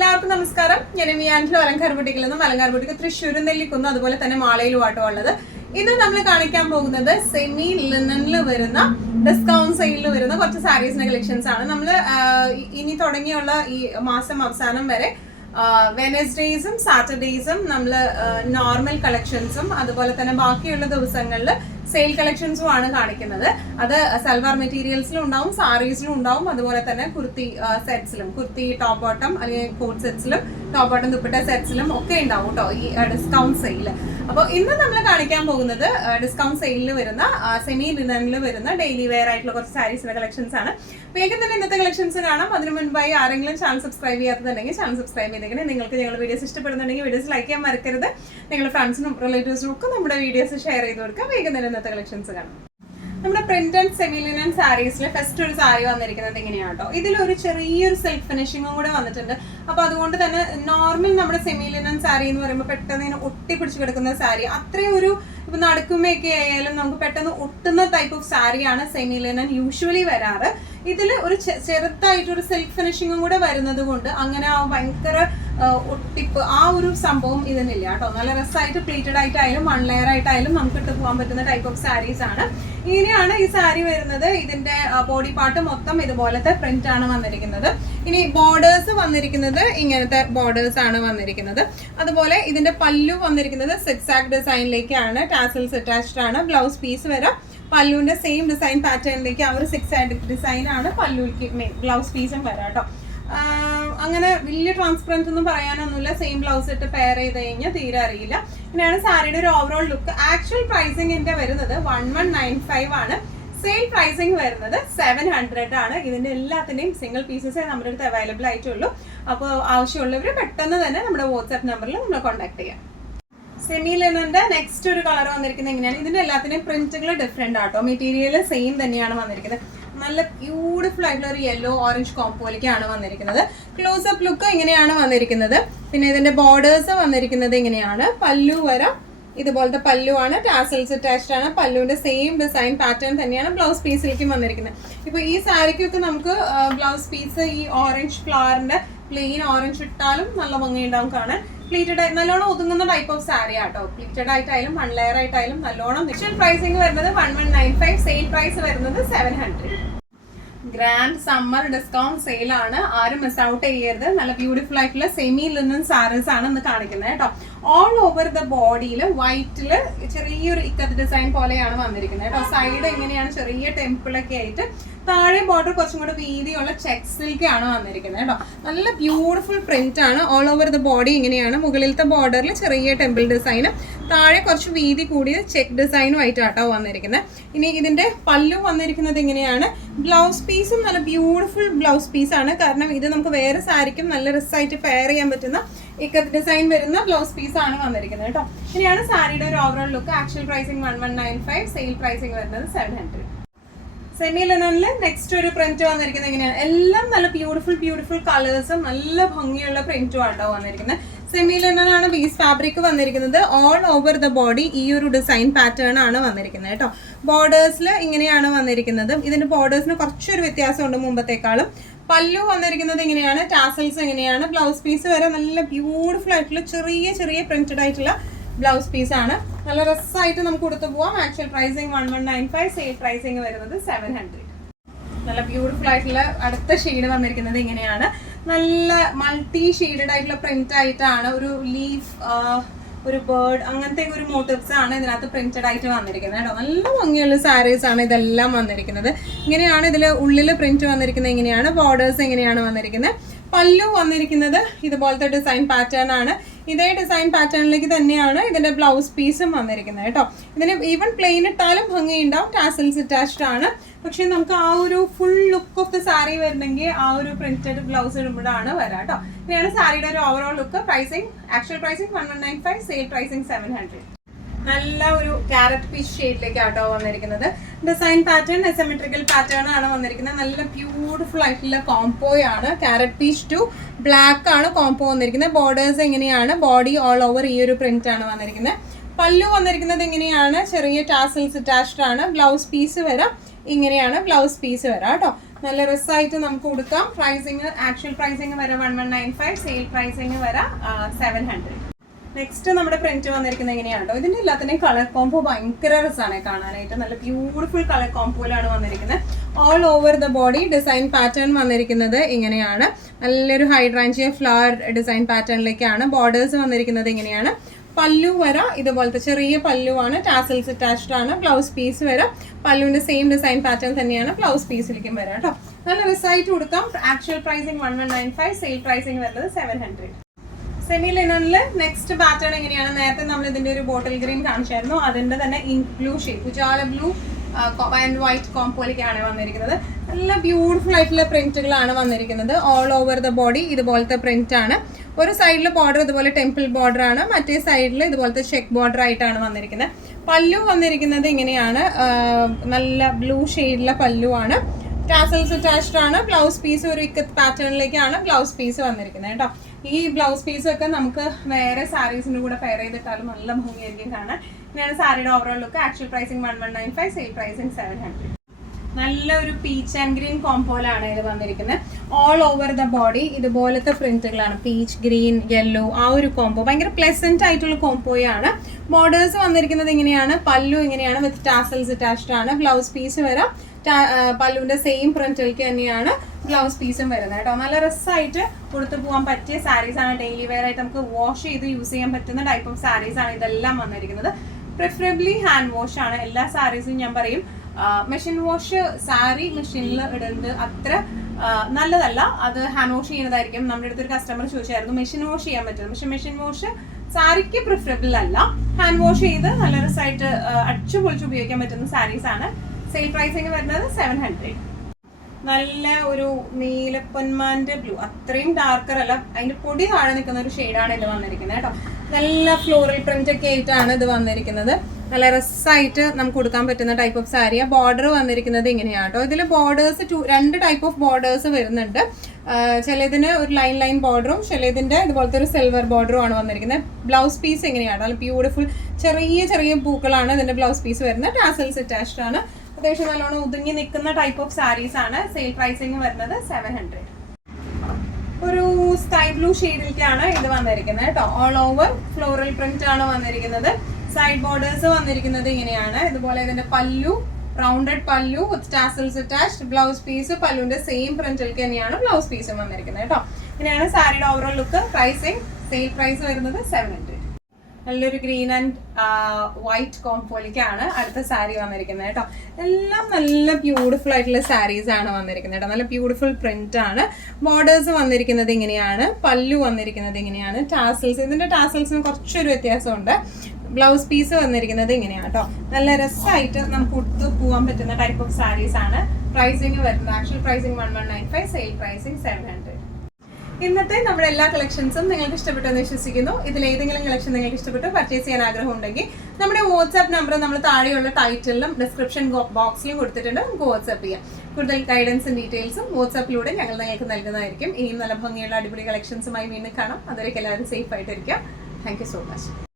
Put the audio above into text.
എല്ലാവർക്കും നമസ്കാരം. ഞാൻ മിയാൻഡിൽ അലങ്കാർ ബുട്ടിക്കിൽ നിന്നും അലങ്കാർ ബുട്ടിക്ക് തൃശ്ശൂരും നെല്ലിക്കുന്നു അതുപോലെ തന്നെ മാളയിലുമാട്ടോ ഉള്ളത്. ഇന്ന് നമ്മൾ കാണിക്കാൻ പോകുന്നത് സെമി ലിനനിൽ വരുന്ന ഡിസ്കൗണ്ട് സെയിലിൽ വരുന്ന കുറച്ച് സാരീസിന്റെ കളക്ഷൻസ് ആണ്. നമ്മൾ ഇനി തുടങ്ങിയുള്ള ഈ മാസം അവസാനം വരെ വെനസ്ഡേയ്സും സാറ്റർഡേയ്സും നമ്മൾ നോർമൽ കളക്ഷൻസും അതുപോലെ തന്നെ ബാക്കിയുള്ള ദിവസങ്ങളിൽ സെയിൽ കളക്ഷൻസും ആണ് കാണിക്കുന്നത്. അത് സൽവാർ മെറ്റീരിയൽസിലും ഉണ്ടാവും, സാരീസിലും ഉണ്ടാവും, അതുപോലെ തന്നെ കുർത്തി സെറ്റ്സിലും, കുർത്തി ടോപ്പ് ബോട്ടം അല്ലെങ്കിൽ കോട്ട് സെറ്റ്സിലും ടോപ്പ് ബോട്ടം ദുപ്പട്ട സെറ്റ്സിലും ഒക്കെ ഉണ്ടാവും കേട്ടോ ഈ ഡിസ്കൗണ്ട് സെയിൽ. അപ്പോൾ ഇന്ന് നമ്മൾ കാണിക്കാൻ പോകുന്നത് ഡിസ്കൗണ്ട് സെയിലിൽ വരുന്ന സെമി ലിനനിൽ വരുന്ന ഡെയിലി വെയർ ആയിട്ടുള്ള കുറച്ച് സാരീസിന്റെ കളക്ഷൻസ് ആണ്. വേഗം തന്നെ ഇന്നത്തെ കളക്ഷൻസ് കാണാം. അതിന് മുൻപായി ആരെങ്കിലും ചാനൽ സബ്സ്ക്രൈബ് ചെയ്യാത്തതുണ്ടെങ്കിൽ ചാനൽ സബ്സ്ക്രൈബ് ചെയ്തേക്കണേ. നിങ്ങൾക്ക് ഞങ്ങളുടെ വീഡിയോസ് ഇഷ്ടപ്പെടുന്നുണ്ടെങ്കിൽ വീഡിയോസ് ലൈക്ക് ചെയ്യാൻ മറക്കരുത്. നിങ്ങളുടെ ഫ്രണ്ട്സിനും റിലേറ്റീവ്സിനും ഒക്കെ നമ്മുടെ വീഡിയോസ് ഷെയർ ചെയ്ത് കൊടുക്കുക. വേഗം തന്നെ ഇന്നത്തെ കളക്ഷൻസ് കാണാം. നമ്മുടെ പ്രിന്റ് ആൻഡ് സെമി ലിനൻ സാരീസിൽ ഫസ്റ്റ് ഒരു സാരി വന്നിരിക്കുന്നത് ഇങ്ങനെയാണ് കേട്ടോ. ഇതിലൊരു ചെറിയൊരു സെൽഫ് ഫിനിഷിങ്ങും കൂടെ വന്നിട്ടുണ്ട്. അപ്പൊ അതുകൊണ്ട് തന്നെ നോർമൽ നമ്മുടെ സെമി ലിനൻ സാരി എന്ന് പറയുമ്പോൾ പെട്ടെന്ന് ഇങ്ങനെ ഒട്ടിപ്പിടിച്ച് കിടക്കുന്ന സാരി, അത്രയും ഒരു ഇപ്പൊ നടക്കുമ്പോഴൊക്കെ ആയാലും നമുക്ക് പെട്ടെന്ന് ഒട്ടുന്ന ടൈപ്പ് ഓഫ് സാരിയാണ് സെമി ലിനൻ യൂഷ്വലി വരാറ്. ഇതിൽ ഒരു ചെറുതായിട്ടൊരു സെൽഫ് ഫിനിഷിങ്ങും കൂടെ വരുന്നത് കൊണ്ട് അങ്ങനെ ഭയങ്കര ഒട്ടിപ്പ് ആ ഒരു സംഭവം ഇതിനില്ല കേട്ടോ. നല്ല രസമായിട്ട് പ്ലീറ്റഡ് ആയിട്ടായാലും വൺ ലെയർ ആയിട്ടായാലും നമുക്ക് ഇട്ട് പോകാൻ പറ്റുന്ന ടൈപ്പ് ഓഫ് സാരീസ് ആണ്. ഇങ്ങനെയാണ് ഈ സാരി വരുന്നത്. ഇതിന്റെ ബോഡി പാർട്ട് മൊത്തം ഇതുപോലത്തെ പ്രിന്റ് ആണ് വന്നിരിക്കുന്നത്. ഇനി ബോർഡേഴ്സ് വന്നിരിക്കുന്നത് ഇങ്ങനത്തെ ബോർഡേഴ്സ് ആണ് വന്നിരിക്കുന്നത്. അതുപോലെ ഇതിന്റെ പല്ലു വന്നിരിക്കുന്നത് സിക്സാക് ഡിസൈനിലേക്കാണ്, ടാസൽസ് അറ്റാച്ച്ഡ് ആണ്. ബ്ലൗസ് പീസ് വരെ പല്ലുവിന്റെ സെയിം ഡിസൈൻ പാറ്റേണിലേക്ക് ആ ഒരു സിക്സാക് ഡിസൈൻ ആണ് പല്ലുവിലേക്ക് ബ്ലൗസ് പീസും വരാം കേട്ടോ. അങ്ങനെ വലിയ ട്രാൻസ്പെറൻറ്റ് ഒന്നും പറയാനൊന്നുമില്ല. സെയിം ബ്ലൗസ് ഇട്ട് പെയർ ചെയ്ത് കഴിഞ്ഞാൽ തീരെ അറിയില്ല. ഇങ്ങനെയാണ് സാരിയുടെ ഒരു ഓവറോൾ ലുക്ക്. ആക്ച്വൽ പ്രൈസിംഗിന്റെ വരുന്നത് 1195 ആണ്. സെയിൽ പ്രൈസിംഗ് വരുന്നത് 700 ആണ്. ഇതിന്റെ എല്ലാത്തിന്റെയും സിംഗിൾ പീസസേ നമ്മുടെ അടുത്ത് അവൈലബിൾ ആയിട്ടുള്ളൂ. അപ്പോൾ ആവശ്യമുള്ളവർ പെട്ടെന്ന് തന്നെ നമ്മുടെ വാട്സ്ആപ്പ് നമ്പറിൽ നമ്മളെ കോൺടാക്ട് ചെയ്യാം. സെമി ലിനന്റെ നെക്സ്റ്റ് ഒരു കളർ വന്നിരിക്കുന്നത് എങ്ങനെയാണ്? ഇതിന്റെ എല്ലാത്തിന്റെയും പ്രിന്റുകൾ ഡിഫറെന്റ് ആട്ടോ. മെറ്റീരിയൽ സെയിം തന്നെയാണ് വന്നിരിക്കുന്നത്. നല്ല ബ്യൂട്ടിഫുൾ ആയിട്ടുള്ള ഒരു യെല്ലോ ഓറഞ്ച് കോമ്പോയിലേക്കാണ് വന്നിരിക്കുന്നത്. ക്ലോസപ്പ് ലുക്ക് ഇങ്ങനെയാണ് വന്നിരിക്കുന്നത്. പിന്നെ ഇതിന്റെ ബോർഡേഴ്സ് വന്നിരിക്കുന്നത് ഇങ്ങനെയാണ്. പല്ലു വര ഇതുപോലത്തെ പല്ലുവാണ്, ടാസൽസ് അറ്റാച്ച്ഡ് ആണ്. പല്ലുവിന്റെ സെയിം ഡിസൈൻ പാറ്റേൺ തന്നെയാണ് ബ്ലൗസ് പീസിലേക്കും വന്നിരിക്കുന്നത്. ഇപ്പൊ ഈ സാരിക്കൊക്കെ നമുക്ക് ബ്ലൗസ് പീസ് ഈ ഓറഞ്ച് ഫ്ലവറിന്റെ പ്ലെയിൻ ഓറഞ്ച് ഇട്ടാലും നല്ല ഭംഗിയുണ്ടാവും കാണാൻ. പ്ലീറ്റഡ് ആയി നല്ലോണം ഒതുങ്ങുന്ന ടൈപ്പ് ഓഫ് സാരി ആട്ടോ. പ്ലീറ്റഡ് ആയിട്ടായാലും വൺ ലെയർ ആയിട്ടായാലും നല്ലോണം. ആക്ച്വൽ പ്രൈസിംഗ് വരുന്നത് 1195, സെയിൽ പ്രൈസ് വരുന്നത് 700. ഗ്രാൻഡ് സമ്മർ ഡിസ്കൗണ്ട് സെയിൽ ആണ്. ആരും മിസ് ഔട്ട് ചെയ്യരുത്. നല്ല ബ്യൂട്ടിഫുൾ ആയിട്ടുള്ള സെമി ലിനൻ സാരീസ് ആണ് ഇന്ന് കാണിക്കുന്നത് കേട്ടോ. ഓൾ ഓവർ ദ ബോഡിയിൽ വൈറ്റില് ചെറിയൊരു ഇക്കത്ത് ഡിസൈൻ പോലെയാണ് വന്നിരിക്കുന്നത് കേട്ടോ. സൈഡ് എങ്ങനെയാണ് ചെറിയ ടെമ്പിളൊക്കെ ആയിട്ട്, താഴെ ബോർഡർ കുറച്ചും കൂടെ വീതിയുള്ള ചെക്ക് സിൽക്കാണ് വന്നിരിക്കുന്നത് കേട്ടോ. നല്ല ബ്യൂട്ടിഫുൾ പ്രിന്റ് ആണ്. ഓൾ ഓവർ ദ ബോഡി ഇങ്ങനെയാണ്. മുകളിലത്തെ ബോർഡറിൽ ചെറിയ ടെമ്പിൾ ഡിസൈനും താഴെ കുറച്ച് വീതി കൂടിയ ചെക്ക് ഡിസൈനും ആയിട്ടാട്ടോ വന്നിരിക്കുന്നത്. ഇനി ഇതിന്റെ പല്ലു വന്നിരിക്കുന്നത് ഇങ്ങനെയാണ്. ബ്ലൗസ് പീസും നല്ല ബ്യൂട്ടിഫുൾ ബ്ലൗസ് പീസാണ്. കാരണം ഇത് നമുക്ക് വേറെ സാരിക്കും നല്ല രസമായിട്ട് പെയർ ചെയ്യാൻ പറ്റുന്ന ഇക്കത്ത് ഡിസൈൻ വരുന്ന ബ്ലൗസ് പീസ് ആണ് വന്നിരിക്കുന്നത് കേട്ടോ. ഇനിയാണ് സാരിയുടെ ഒരു overall look. Actual pricing 1195, sale pricing വരുന്നത് 700. സെമി ലിനനിൽ നെക്സ്റ്റ് ഒരു പ്രിന്റ് വന്നിരിക്കുന്നത് എങ്ങനെയാണ്? എല്ലാം നല്ല ബ്യൂട്ടിഫുൾ കളേഴ്സും നല്ല ഭംഗിയുള്ള പ്രിന്റും ആട്ടോ വന്നിരിക്കുന്നത്. സെമി ലിനൻ ആണ് ബേസ് ഫാബ്രിക് വന്നിരിക്കുന്നത്. ഓൾ ഓവർ ദ ബോഡി ഈ ഒരു ഡിസൈൻ പാറ്റേൺ ആണ് വന്നിരിക്കുന്നത് കേട്ടോ. ബോർഡേഴ്സിൽ ഇങ്ങനെയാണ് വന്നിരിക്കുന്നത്. ഇതിന്റെ ബോർഡേഴ്സിന് കുറച്ചൊരു വ്യത്യാസമുണ്ട് മുമ്പത്തേക്കാളും. പല്ലു വന്നിരിക്കുന്നത് ഇങ്ങനെയാണ്. ടാസൽസ് എങ്ങനെയാണ്. ബ്ലൗസ് പീസ് വരെ നല്ല ബ്യൂട്ടിഫുൾ ആയിട്ടുള്ള ചെറിയ പ്രിന്റഡ് ആയിട്ടുള്ള ബ്ലൗസ് പീസ് ആണ്. നല്ല രസമായിട്ട് നമുക്ക് കൊടുത്തു പോവാം. ആക്ച്വൽ പ്രൈസിംഗ് 1195, സെയിൽ പ്രൈസിംഗ് വരുന്നത് 700. നല്ല ബ്യൂട്ടിഫുൾ ആയിട്ടുള്ള അടുത്ത ഷെയ്ഡ് വന്നിരിക്കുന്നത് ഇങ്ങനെയാണ്. നല്ല മൾട്ടി ഷെയ്ഡഡ് ആയിട്ടുള്ള പ്രിന്റ് ആയിട്ടാണ്. ഒരു ലീഫ്, ഒരു ബേർഡ്, അങ്ങനത്തെ ഒരു മോട്ടീവ്സ് ആണ് ഇതിനകത്ത് പ്രിന്റഡ് ആയിട്ട് വന്നിരിക്കുന്നത് കേട്ടോ. നല്ല ഭംഗിയുള്ള സാരീസ് ആണ് ഇതെല്ലാം വന്നിരിക്കുന്നത്. ഇങ്ങനെയാണ് ഇതിൽ ഉള്ളിൽ പ്രിന്റ് വന്നിരിക്കുന്നത്. ഇങ്ങനെയാണ് ബോർഡേഴ്സ് എങ്ങനെയാണ് വന്നിരിക്കുന്നത്. പല്ലു വന്നിരിക്കുന്നത് ഇതുപോലത്തെ ഡിസൈൻ പാറ്റേൺ ആണ്. ഇതേ ഡിസൈൻ പാറ്റേണിലേക്ക് തന്നെയാണ് ഇതിന്റെ ബ്ലൗസ് പീസും വന്നിരിക്കുന്നത് കേട്ടോ. ഇതിന് ഈവൻ പ്ലെയിൻ ഇട്ടാലും ഭംഗിയുണ്ടാവും. ടാസൽസ് അറ്റാച്ച്ഡ് ആണ്. പക്ഷെ നമുക്ക് ആ ഒരു full look of the sari വരണമെങ്കിൽ ആ ഒരു പ്രിന്റഡ് ബ്ലൗസ് ഇടുമ്പോഴാണ് വരാം കേട്ടോ. ഇങ്ങനെയാണ് സാരിയുടെ ഒരു overall look. Pricing actual pricing 1195, sale pricing 700. നല്ല ഒരു ക്യാരറ്റ് പീച്ച് ഷെയ്ഡിലേക്കാട്ടോ വന്നിരിക്കുന്നത്. ഡിസൈൻ പാറ്റേൺ അസിമെട്രിക്കൽ പാറ്റേൺ ആണ് വന്നിരിക്കുന്നത്. നല്ല ബ്യൂട്ടിഫുൾ ആയിട്ടുള്ള കോംബോയാണ്. ക്യാരറ്റ് പീച്ച് ടു ബ്ലാക്ക് ആണ് കോംബോ വന്നിരിക്കുന്നത്. ബോർഡേഴ്സ് എങ്ങനെയാണ്, ബോഡി ഓൾ ഓവർ ഈ ഒരു പ്രിന്റ് ആണ് വന്നിരിക്കുന്നത്. പല്ലു വന്നിരിക്കുന്നത് എങ്ങനെയാണ്, ചെറിയ ടാസൽസ് അറ്റാച്ച്ഡ് ആണ്. ബ്ലൗസ് പീസ് വരാം ഇങ്ങനെയാണ് ബ്ലൗസ് പീസ് വരാം കേട്ടോ. നല്ല രസമായിട്ട് നമുക്ക് കൊടുക്കാം. പ്രൈസിങ് ആക്ച്വൽ പ്രൈസിങ് വരെ 1195, സെയിൽ പ്രൈസിങ് വരെ 700. നെക്സ്റ്റ് നമ്മുടെ പ്രിന്റ് വന്നിരിക്കുന്നത് എങ്ങനെയാണ് കേട്ടോ. ഇതിന്റെ എല്ലാത്തിന്റെയും കളർ കോംബോ ഭയങ്കര രസമാണ് കാണാനായിട്ട്. നല്ല ബ്യൂട്ടിഫുൾ കളർ കോംബോയിലാണ് വന്നിരിക്കുന്നത്. All over the body design pattern വന്നിരിക്കുന്നത് ഇങ്ങനെയാണ്. നല്ലൊരു ഹൈഡ്രാഞ്ചിയ ഫ്ലവർ ഡിസൈൻ പാറ്റേണിലേക്കാണ്. ബോർഡേഴ്സ് വന്നിരിക്കുന്നത് ഇങ്ങനെയാണ്. പല്ലു വര ഇതുപോലത്തെ ചെറിയ പല്ലുവാണ്. ടാസൽസ് അറ്റാച്ച്ഡ് ആണ്. ബ്ലൗസ് പീസ് വര പല്ലുവിന്റെ സെയിം ഡിസൈൻ പാറ്റേൺ തന്നെയാണ് ബ്ലൗസ് പീസിലേക്കും വരാം കേട്ടോ. നല്ല റിസൾട്ട് കൊടുക്കാം. ആക്ച്വൽ പ്രൈസിങ് 1195, സെയിൽ പ്രൈസിങ് വരുന്നത് 700. സെമി ലിനനില് നെക്സ്റ്റ് പാറ്റേൺ എങ്ങനെയാണ്, നേരത്തെ നമ്മൾ ഇതിന്റെ ഒരു ബോട്ടിൽ ഗ്രീൻ കാണിച്ചായിരുന്നു. അതിന്റെ തന്നെ ink blue shade, Ujala blue and white കോംപോയിലേക്കാണ് വന്നിരിക്കുന്നത്. നല്ല ബ്യൂട്ടിഫുൾ ആയിട്ടുള്ള പ്രിന്റുകളാണ് വന്നിരിക്കുന്നത്. ഓൾ ഓവർ ദ ബോഡി ഇതുപോലത്തെ പ്രിന്റ് ആണ്. ഒരു സൈഡിൽ ബോർഡർ ഇതുപോലെ ടെമ്പിൾ ബോർഡർ ആണ്, മറ്റേ സൈഡിൽ ഇതുപോലത്തെ ചെക്ക് ബോർഡർ ആയിട്ടാണ് വന്നിരിക്കുന്നത്. പല്ലു വന്നിരിക്കുന്നത് ഇങ്ങനെയാണ്. നല്ല ബ്ലൂ ഷെയ്ഡിലെ പല്ലു ആണ്. ടാസൽസ് അറ്റാച്ച്ഡ് ആണ്. ബ്ലൗസ് പീസ് ഒരു ഇക്കത്ത് പാറ്റേണിലേക്കാണ് ബ്ലൗസ് പീസ് വന്നിരിക്കുന്നത് കേട്ടോ. ഈ ബ്ലൗസ് പീസൊക്കെ നമുക്ക് വേറെ സാരീസിന്റെ കൂടെ പെയർ ചെയ്തിട്ടാലും നല്ല ഭംഗിയായിരിക്കും കാണാൻ. ഇങ്ങനെയാണ് സാരിയുടെ overall look. Actual pricing 1195, sale pricing 700. നല്ലൊരു പീച്ച് ആൻഡ് ഗ്രീൻ കോംബോയിലാണ് ഇത് വന്നിരിക്കുന്നത്. ഓൾ ഓവർ ദ ബോഡി ഇതുപോലത്തെ പ്രിന്റുകളാണ്. പീച്ച്, ഗ്രീൻ, യെല്ലോ, ആ ഒരു കോംബോ ഭയങ്കര പ്ലസന്റ് ആയിട്ടുള്ള കോംബോയാണ്. ബോർഡേഴ്സ് വന്നിരിക്കുന്നത് ഇങ്ങനെയാണ്. പല്ലു ഇങ്ങനെയാണ് വിത്ത് ടാസൽസ് അറ്റാച്ച്ഡ് ആണ്. ബ്ലൗസ് പീസ് വരെ പല്ലുവിന്റെ സെയിം പ്രിന്റിലേക്ക് തന്നെയാണ് ബ്ലൗസ് പീസും വരുന്നത് കേട്ടോ. നല്ല രസമായിട്ട് കൊടുത്തു പോകാൻ പറ്റിയ സാരീസ് ആണ്. ഡെയിലി വെയർ ആയിട്ട് നമുക്ക് വാഷ് ചെയ്ത് യൂസ് ചെയ്യാൻ പറ്റുന്ന ടൈപ്പ് ഓഫ് സാരീസ് ആണ് ഇതെല്ലാം വന്നിരിക്കുന്നത്. പ്രിഫറബിളി ഹാൻഡ് വാഷ് ആണ് എല്ലാ സാരീസും. ഞാൻ പറയും മെഷീൻ വാഷ് സാരി മെഷീനിൽ ഇടുന്നത് അത്ര നല്ലതല്ല. അത് ഹാൻഡ് വാഷ് ചെയ്യുന്നതായിരിക്കും. നമ്മുടെ അടുത്തൊരു കസ്റ്റമർ ചോദിച്ചായിരുന്നു മെഷീൻ വാഷ് ചെയ്യാൻ പറ്റുന്നത്. പക്ഷെ മെഷീൻ വാഷ് സാരിക്ക് പ്രിഫറബിൾ അല്ല. ഹാൻഡ് വാഷ് ചെയ്ത് നല്ല രസമായിട്ട് അടിച്ചു പൊളിച്ച് ഉപയോഗിക്കാൻ പറ്റുന്ന സാരീസ് ആണ്. സെയിൽ പ്രൈസിങ് വരുന്നത് 700. നല്ല ഒരു നീലപ്പൊന്മാന്റെ ബ്ലൂ, അത്രയും ഡാർക്കർ അല്ല, അതിന്റെ പൊടി താഴെ നിൽക്കുന്ന ഒരു ഷെയ്ഡാണ് ഇത് വന്നിരിക്കുന്നത് കേട്ടോ. നല്ല ഫ്ലോറൽ പ്രിന്റ് ഒക്കെ ആയിട്ടാണ് ഇത് വന്നിരിക്കുന്നത്. നല്ല രസമായിട്ട് നമുക്ക് കൊടുക്കാൻ പറ്റുന്ന ടൈപ്പ് ഓഫ് സാരിയാ. ബോർഡർ വന്നിരിക്കുന്നത് ഇങ്ങനെയാണ് കേട്ടോ. ഇതിൽ ബോർഡേഴ്സ് രണ്ട് ടൈപ്പ് ഓഫ് ബോർഡേഴ്സ് വരുന്നുണ്ട്. ചിലതിന് ഒരു ലൈൻ ബോർഡറും ചിലതിന്റെ ഇതുപോലത്തെ ഒരു സിൽവർ ബോർഡറും ആണ് വന്നിരിക്കുന്നത്. ബ്ലൗസ് പീസ് എങ്ങനെയാണ്, നല്ല ബ്യൂട്ടിഫുൾ ചെറിയ പൂക്കളാണ് ഇതിന്റെ ബ്ലൗസ് പീസ് വരുന്നത്. ടാസൽസ് അറ്റാച്ച്ഡ് ആണ്. അത്യാവശ്യം നല്ലോണം ഒതുങ്ങി നിൽക്കുന്ന ടൈപ്പ് ഓഫ് സാരീസ് ആണ്. സെയിൽ പ്രൈസിങ് വരുന്നത് 700. ഒരു സ്കൈ ബ്ലൂ ഷെയ്ഡിലേക്കാണ് ഇത് വന്നിരിക്കുന്നത് കേട്ടോ. ഓൾ ഓവർ ഫ്ലോറൽ പ്രിന്റ് ആണ് വന്നിരിക്കുന്നത്. സൈഡ് ബോർഡേഴ്സ് വന്നിരിക്കുന്നത് ഇങ്ങനെയാണ്. ഇതുപോലെ ഇതിന്റെ pallu rounded pallu with tassels attached. Blouse piece പല്ലുവിന്റെ സെയിം പ്രിന്റിലേക്ക് തന്നെയാണ് ബ്ലൗസ് പീസും വന്നിരിക്കുന്നത് കേട്ടോ. ഇങ്ങനെയാണ് സാരിയുടെ overall look. Pricing sale price വരുന്നത് 700. നല്ലൊരു ഗ്രീൻ ആൻഡ് വൈറ്റ് കോംബോയിലേക്കാണ് അടുത്ത സാരി വന്നിരിക്കുന്നത് കേട്ടോ. എല്ലാം നല്ല ബ്യൂട്ടിഫുൾ ആയിട്ടുള്ള സാരീസ് ആണ് വന്നിരിക്കുന്നത് കേട്ടോ. നല്ല ബ്യൂട്ടിഫുൾ പ്രിന്റ് ആണ്. ബോർഡേഴ്സ് വന്നിരിക്കുന്നത് ഇങ്ങനെയാണ്. പല്ലു വന്നിരിക്കുന്നത് ഇങ്ങനെയാണ്. ടാസൽസ്, ഇതിന്റെ ടാസൽസിന് കുറച്ചൊരു വ്യത്യാസമുണ്ട്. ബ്ലൗസ് പീസ് വന്നിരിക്കുന്നത് ഇങ്ങനെയാണ് കേട്ടോ. നല്ല രസമായിട്ട് നമുക്ക് കൊടുത്തു പോകാൻ പറ്റുന്ന ടൈപ്പ് ഓഫ് സാരീസ് ആണ്. പ്രൈസിങ് വരുന്നത് ആക്ച്വൽ പ്രൈസിങ് 1195, സെയിൽ പ്രൈസിങ് 700. ഇന്നത്തെ നമ്മുടെ എല്ലാ കളക്ഷൻസും നിങ്ങൾക്ക് ഇഷ്ടപ്പെട്ടെന്ന് വിശ്വസിക്കുന്നു. ഇതിൽ ഏതെങ്കിലും കളക്ഷൻ നിങ്ങൾക്ക് ഇഷ്ടപ്പെട്ട് പർച്ചേസ് ചെയ്യാൻ ആഗ്രഹം ഉണ്ടെങ്കിൽ നമ്മുടെ വാട്സ്ആപ്പ് നമ്പർ നമ്മൾ താഴെയുള്ള ടൈറ്റിലും ഡിസ്ക്രിപ്ഷൻ ബോക്സിലും കൊടുത്തിട്ടുണ്ട്. നമുക്ക് വാട്സ്ആപ്പ് ചെയ്യാം. കൂടുതൽ ഗൈഡൻസും ഡീറ്റെയിൽസും വാട്സ്ആപ്പിലൂടെ ഞങ്ങൾ നിങ്ങൾക്ക് നൽകുന്നതായിരിക്കും. ഇനിയും നല്ല ഭംഗിയുള്ള അടിപൊളി കളക്ഷൻസുമായി വീണ്ടും കാണാം. അതുവരെ എല്ലാവരും സേഫ് ആയിട്ടിരിക്കാം. Thank you so much.